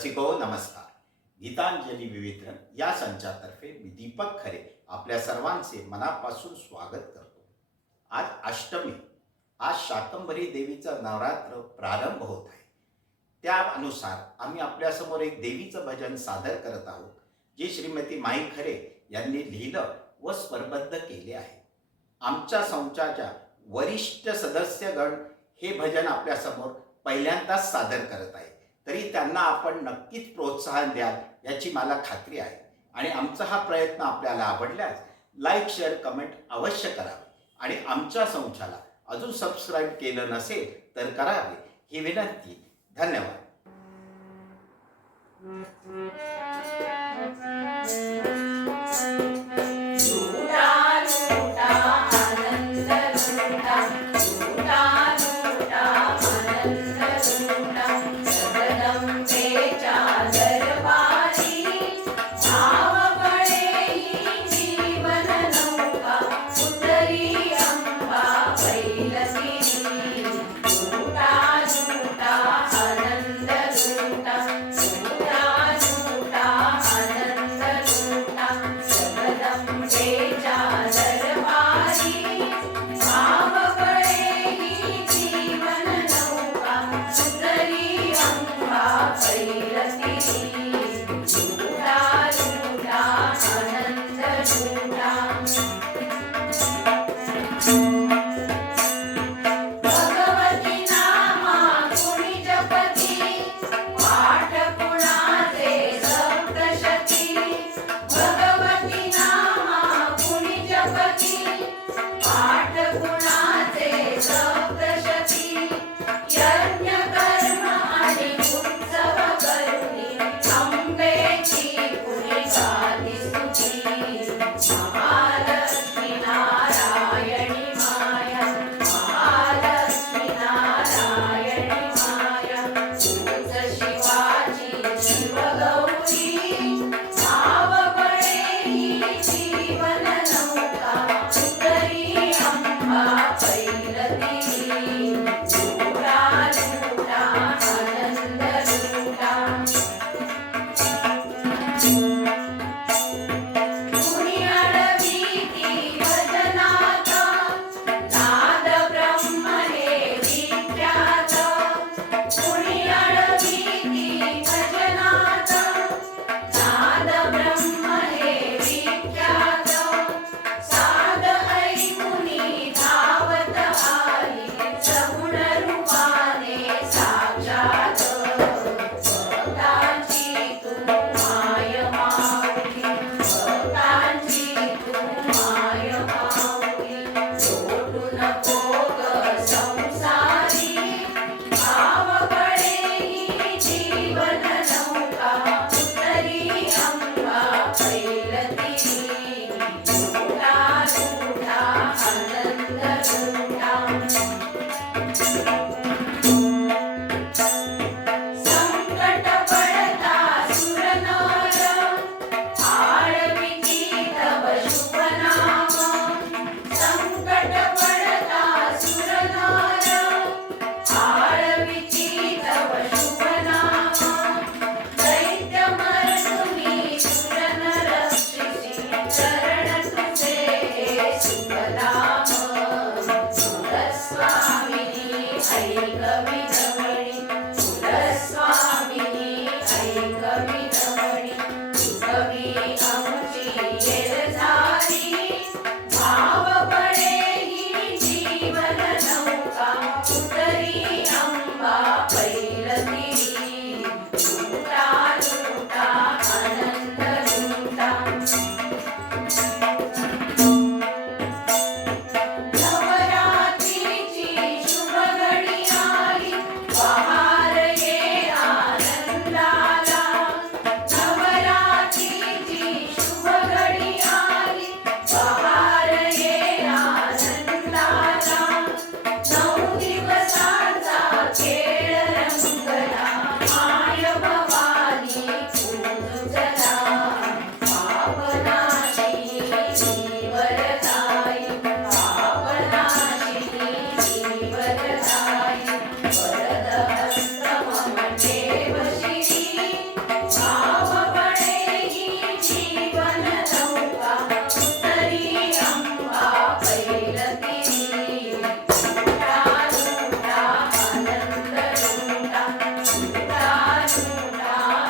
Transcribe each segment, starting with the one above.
रसिको नमस्कार. गीतांजली विविधन या संचातर्फे मी दीपक खरे आपल्या सर्वांचे मनापासून स्वागत करतो. आज अष्टमी आज शाकंभरी देवीचं नवरात्र प्रारंभ होत आहे. त्या अनुसार आम्ही आपल्यासमोर एक देवीचं भजन सादर करत आहोत जे श्रीमती माई खरे यांनी लिहिलं व स्वरबद्ध केले आहे. आमच्या संचाच्या वरिष्ठ सदस्यगण हे भजन आपल्यासमोर पहिल्यांदाच सादर करत आहे तरी त्यांना आपण नक्कीच प्रोत्साहन द्याल याची मला खात्री आहे. आणि आमचा हा प्रयत्न आपल्याला आवडल्यास लाईक शेअर कमेंट अवश्य करावे आणि आमच्या संचाला अजून सबस्क्राईब केलं नसेल तर करावे ही विनंती. धन्यवाद.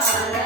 情。